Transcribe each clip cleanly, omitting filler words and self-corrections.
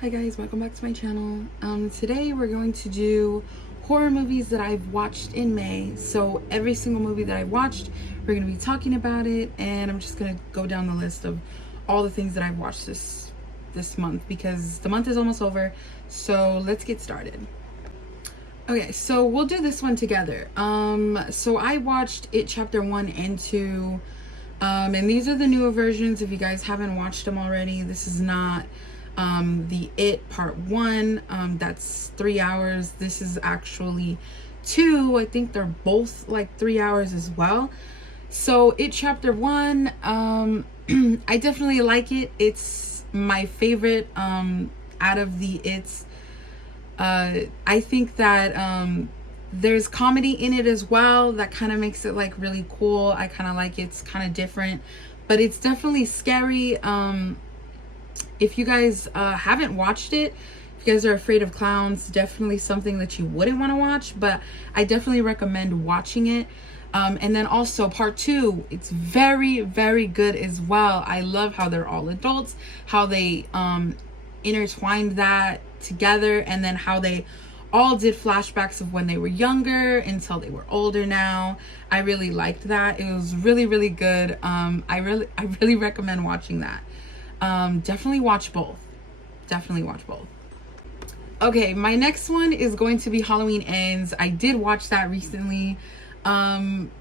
Hi guys, welcome back to my channel. Today we're going to do horror movies that I've watched in May. So every single movie that I watched, we're going to be talking about it, and I'm just going to go down the list of all the things that I've watched this month because the month is almost over. So let's get started. Okay, so we'll do this one together. So I watched It Chapter 1 and 2. And these are the newer versions if you guys haven't watched them already. This is not the It Part 1, that's 3 hours. This is actually 2. I think they're both like 3 hours as well. So It Chapter 1, I definitely like it. It's my favorite out of the It's. I think that there's comedy in it as well that kind of makes it like really cool. I kind of like it. It's kind of different, but it's definitely scary. If you guys haven't watched it, if you guys are afraid of clowns, definitely something that you wouldn't want to watch, but I definitely recommend watching it. And then also part 2, it's very, very good as well. I love how they're all adults, how they intertwined that together, and then how they all did flashbacks of when they were younger until they were older now. I really liked that. It was really, really good. I really recommend watching that. Definitely watch both. Okay, my next one is going to be Halloween Ends. I did watch that recently.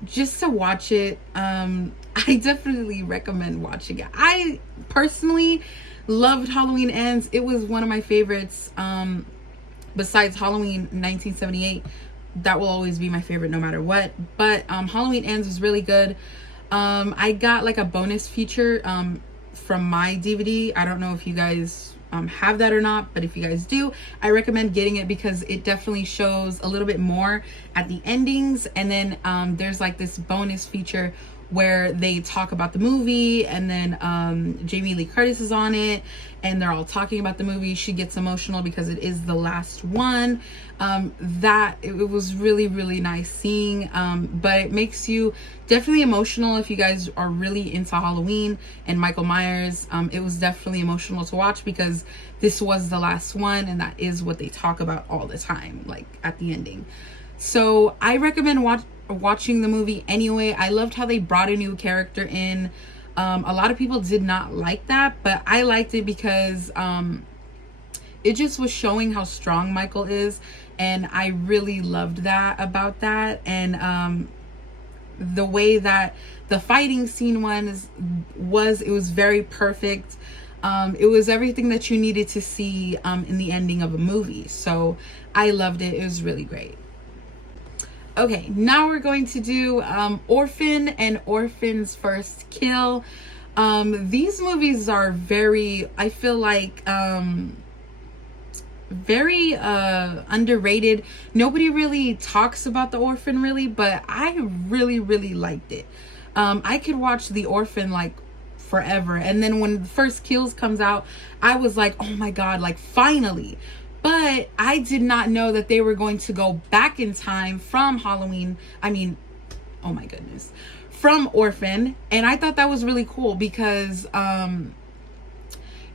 Just to watch it. I definitely recommend watching it. I personally loved Halloween Ends. It was one of my favorites. Besides Halloween 1978, that will always be my favorite no matter what. But Halloween Ends was really good. I got like a bonus feature from my DVD. I don't know if you guys have that or not, but if you guys do, I recommend getting it because it definitely shows a little bit more at the endings. And then there's like this bonus feature where they talk about the movie, and then Jamie Lee Curtis is on it, and they're all talking about the movie. She gets emotional because it is the last one. It was really, really nice seeing, but it makes you definitely emotional if you guys are really into Halloween and Michael Myers. It was definitely emotional to watch because this was the last one, and that is what they talk about all the time, like at the ending. So I recommend watching the movie anyway. I loved how they brought a new character in. A lot of people did not like that, but I liked it because it just was showing how strong Michael is, and I really loved that about that. And the way that the fighting scene was it was very perfect. It was everything that you needed to see in the ending of a movie. So I loved it. It was really great. Okay, now we're going to do Orphan and Orphan's First Kill. These movies are very, I feel like, very underrated. Nobody really talks about The Orphan really, but I really, really liked it. I could watch The Orphan like forever. And then when The First Kills comes out, I was like, oh my God, like finally. But I did not know that they were going to go back in time from oh my goodness, from Orphan. And I thought that was really cool because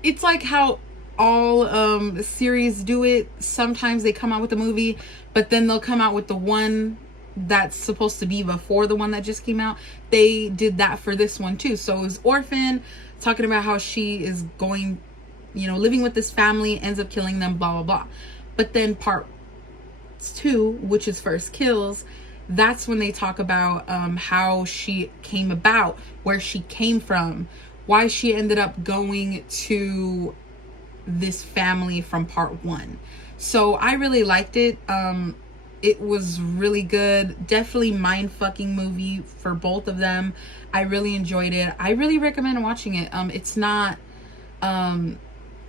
it's like how all series do it. Sometimes they come out with a movie, but then they'll come out with the one that's supposed to be before the one that just came out. They did that for this one too. So it was Orphan, talking about how she is going, living with this family, ends up killing them, blah, blah, blah. But then part 2, which is First Kills, that's when they talk about how she came about, where she came from, why she ended up going to this family from part 1. So I really liked it. It was really good. Definitely mind-fucking movie for both of them. I really enjoyed it. I really recommend watching it. It's not...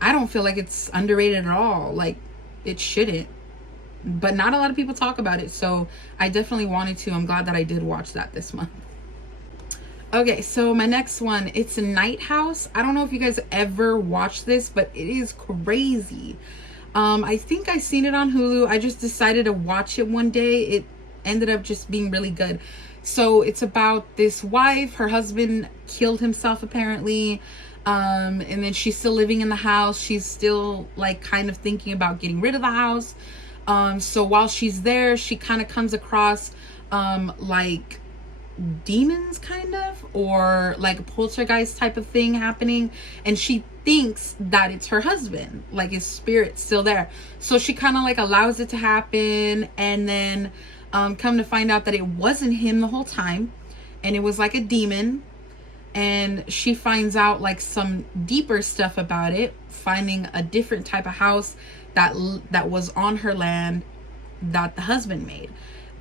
I don't feel like it's underrated at all. Like, it shouldn't. But not a lot of people talk about it, so I definitely wanted to. I'm glad that I did watch that this month. Okay, so my next one, it's Night House. I don't know if you guys ever watched this, but it is crazy. I think I seen it on Hulu. I just decided to watch it one day. It ended up just being really good. So it's about this wife, her husband killed himself apparently. And then she's still living in the house. She's still like kind of thinking about getting rid of the house. So while she's there, she kind of comes across like demons kind of, or like a poltergeist type of thing happening, and she thinks that it's her husband, like his spirit's still there. So she kind of like allows it to happen, and then come to find out that it wasn't him the whole time, and it was like a demon. And she finds out like some deeper stuff about it, finding a different type of house that was on her land that the husband made.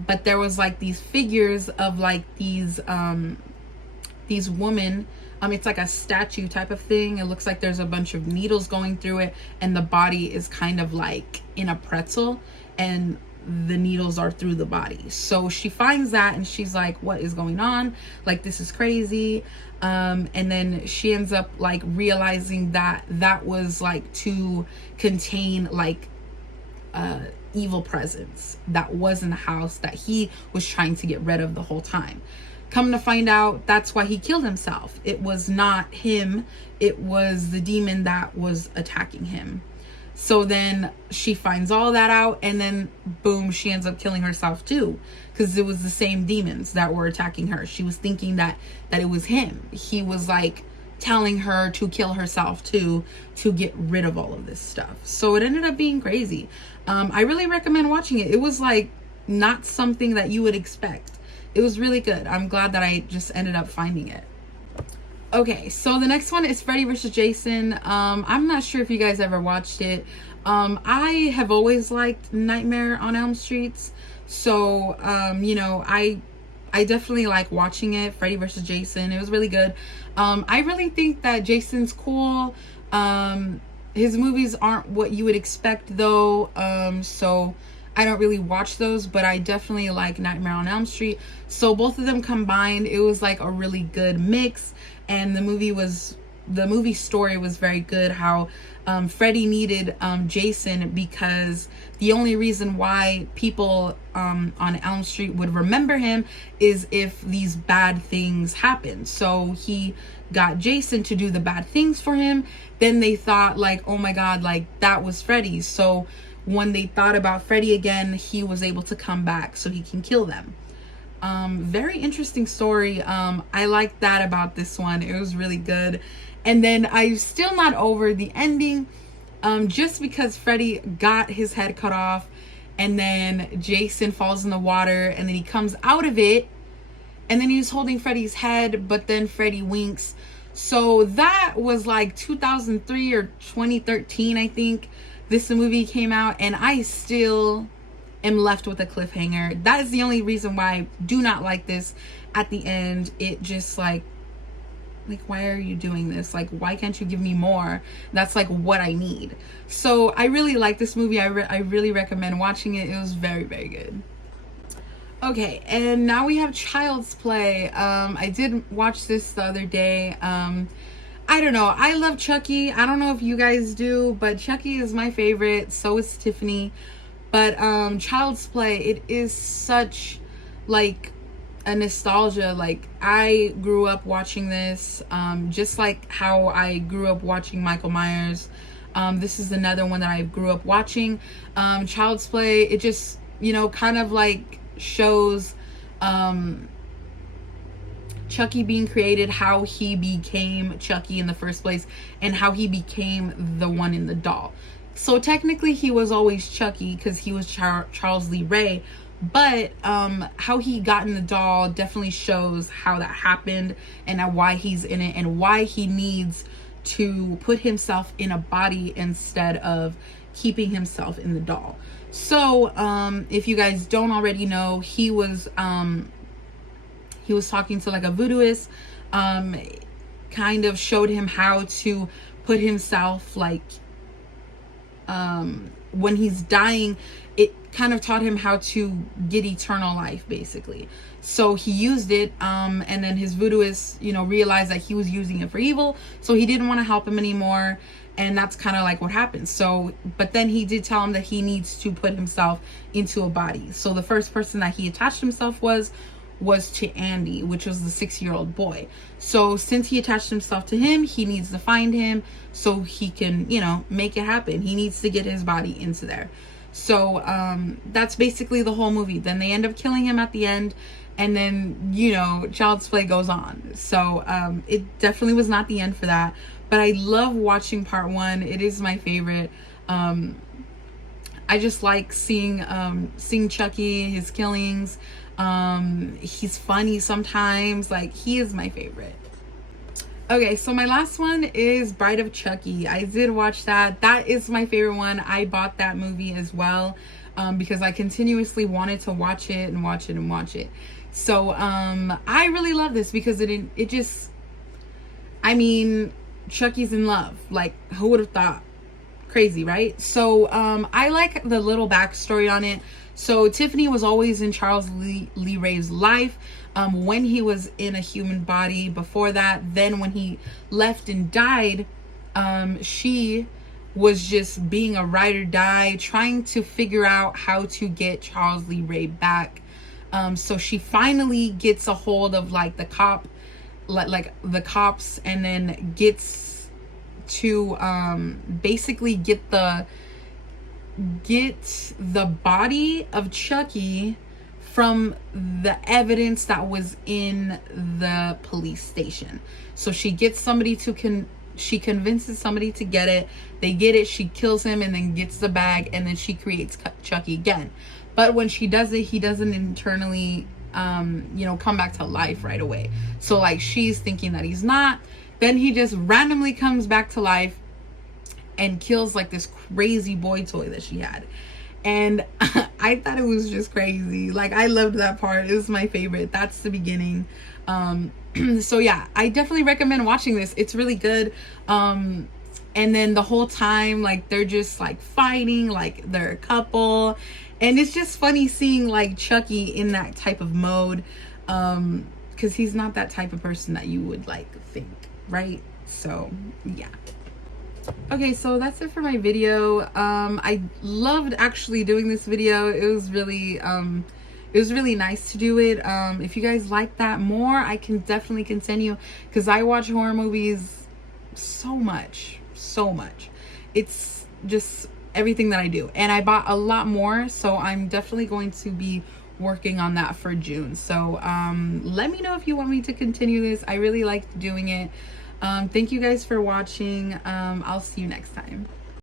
But there was like these figures of like these women. It's like a statue type of thing. It looks like there's a bunch of needles going through it, and the body is kind of like in a pretzel, and the needles are through the body. So she finds that, and she's like, what is going on? Like, this is crazy. And then she ends up like realizing that that was like to contain like evil presence that was in the house that he was trying to get rid of the whole time. Come to find out, that's why he killed himself. It was not him, it was the demon that was attacking him. So then she finds all that out, and then boom, she ends up killing herself too, because it was the same demons that were attacking her. She was thinking that it was him. He was like telling her to kill herself too, to get rid of all of this stuff. So it ended up being crazy. I really recommend watching it. It was like not something that you would expect. It was really good. I'm glad that I just ended up finding it. Okay, so the next one is Freddy vs. Jason. I'm not sure if you guys ever watched it. I have always liked Nightmare on Elm Streets. So, you know, I definitely like watching it, Freddy vs. Jason. It was really good. I really think that Jason's cool. His movies aren't what you would expect though. So I don't really watch those, but I definitely like Nightmare on Elm Street. So both of them combined, it was like a really good mix. And the movie story was very good. How Freddy needed Jason because the only reason why people on Elm Street would remember him is if these bad things happened. So he got Jason to do the bad things for him. Then they thought like, oh my God, like that was Freddy. So when they thought about Freddy again, he was able to come back so he can kill them. Very interesting story. I like that about this one. It was really good. And then I'm still not over the ending, just because Freddy got his head cut off, and then Jason falls in the water, and then he comes out of it, and then he's holding Freddy's head, but then Freddy winks. So that was like 2003 or 2013, I think this movie came out, and I still am left with a cliffhanger. That is the only reason why I do not like this. At the end, it just like why are you doing this? Like, why can't you give me more? That's like what I need. So I really like this movie. I really recommend watching it. It was very, very good. Okay, and now we have Child's Play. I did watch this the other day. I don't know. I love Chucky. I don't know if you guys do, but Chucky is my favorite. So is Tiffany. But Child's Play, it is such like a nostalgia. Like, I grew up watching this, just like how I grew up watching Michael Myers. This is another one that I grew up watching. Child's Play, it just, you know, kind of like shows Chucky being created, how he became Chucky in the first place, and how he became the one in the doll. So technically he was always Chucky because he was Charles Lee Ray, but how he got in the doll definitely shows how that happened and why he's in it and why he needs to put himself in a body instead of keeping himself in the doll. So if you guys don't already know, he was talking to like a voodooist, kind of showed him how to put himself like when he's dying. It kind of taught him how to get eternal life, basically. So he used it, and then his voodooist, you know, realized that he was using it for evil, so he didn't want to help him anymore, and that's kind of like what happened. So, but then he did tell him that he needs to put himself into a body. So the first person that he attached himself was was to Andy, which was the 6-year-old boy. So since he attached himself to him, he needs to find him so he can, you know, make it happen. He needs to get his body into there. So that's basically the whole movie. Then they end up killing him at the end, and then, you know, child's play goes on. So it definitely was not the end for that, but I love watching part 1. It is my favorite. I just like seeing Chucky, his killings. He's funny sometimes. Like, he is my favorite. Okay, so my last one is Bride of Chucky. I did watch that. That is my favorite one. I bought that movie as well, because I continuously wanted to watch it and watch it and watch it. So I really love this because it just, I mean, Chucky's in love. Like, who would have thought? Crazy, right? So I like the little backstory on it. So Tiffany was always in Charles Lee Ray's life when he was in a human body. Before that, then when he left and died, she was just being a ride or die, trying to figure out how to get Charles Lee Ray back. So she finally gets a hold of like the the cops, and then gets to basically get the body of Chucky from the evidence that was in the police station. So she gets somebody she convinces somebody to get it. They get it, she kills him, and then gets the bag, and then she creates Chucky again. But when she does it, he doesn't internally you know, come back to life right away. So like, she's thinking that he's not. Then he just randomly comes back to life and kills like this crazy boy toy that she had. And I thought it was just crazy. Like, I loved that part. It was my favorite. That's the beginning. So yeah, I definitely recommend watching this. It's really good. And then the whole time, like, they're just like fighting, like they're a couple. And it's just funny seeing like Chucky in that type of mode. Because he's not that type of person that you would like think, right? So yeah. Okay, so that's it for my video. I loved actually doing this video. It was really nice to do it. If you guys like that more, I can definitely continue, because I watch horror movies so much. It's just everything that I do, and I bought a lot more, so I'm definitely going to be working on that for June. So let me know if you want me to continue this. I really liked doing it. Thank you guys for watching. I'll see you next time.